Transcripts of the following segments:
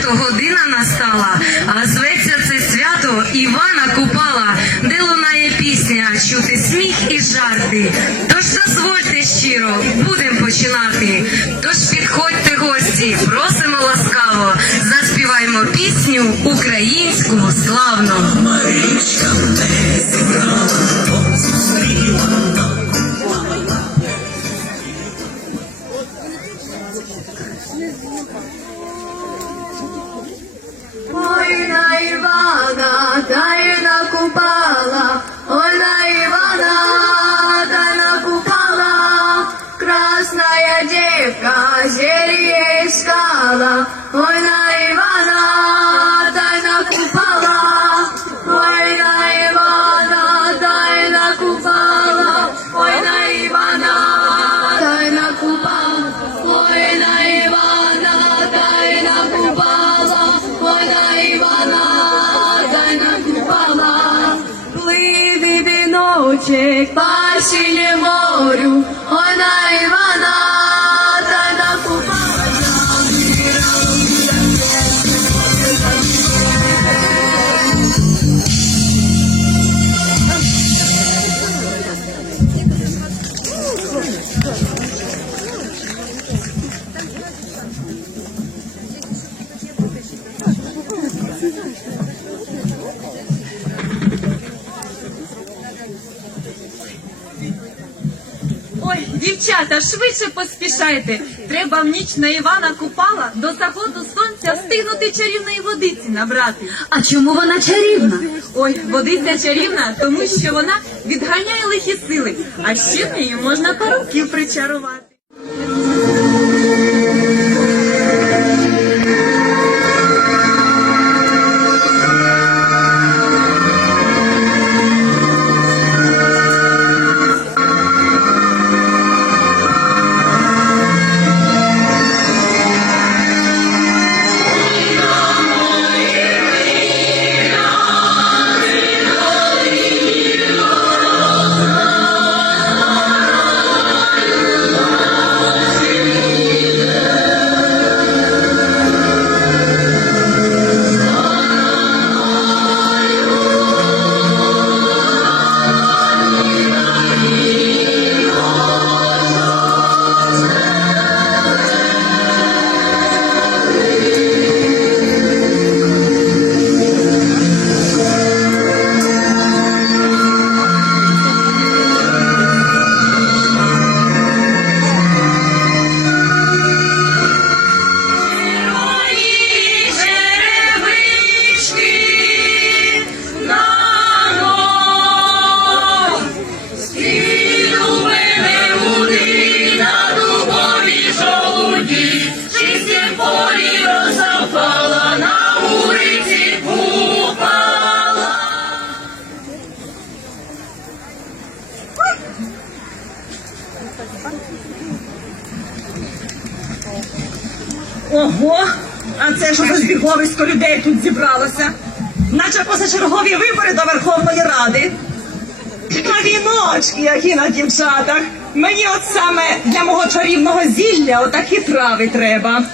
свято година настала, а зветься це свято Івана Купала, де лунає пісня, чути сміх і жарти. Тож дозвольте щиро, будемо починати. Тож підходьте, гості, просимо ласкаво, заспіваємо пісню українську славну. Ой девка зелье искала, ой на віночек по синему морю, ой на Ивана, тайна Ой, дівчата, швидше поспішайте. Треба в ніч на Івана Купала до заходу сонця встигнути чарівної водиці набрати. А чому вона чарівна? Ой, водиця чарівна, тому що вона відганяє лихі сили, а ще нею можна парубків причарувати. Ого, а це що за збіговисько людей тут зібралося? Наче позачергові вибори до Верховної Ради. А віночки, які на дівчатах. Мені от саме для мого чарівного зілля отакі трави треба.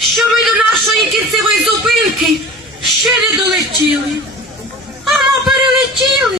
що ми до нашої кінцевої зупинки ще не долетіли, а ми перелетіли.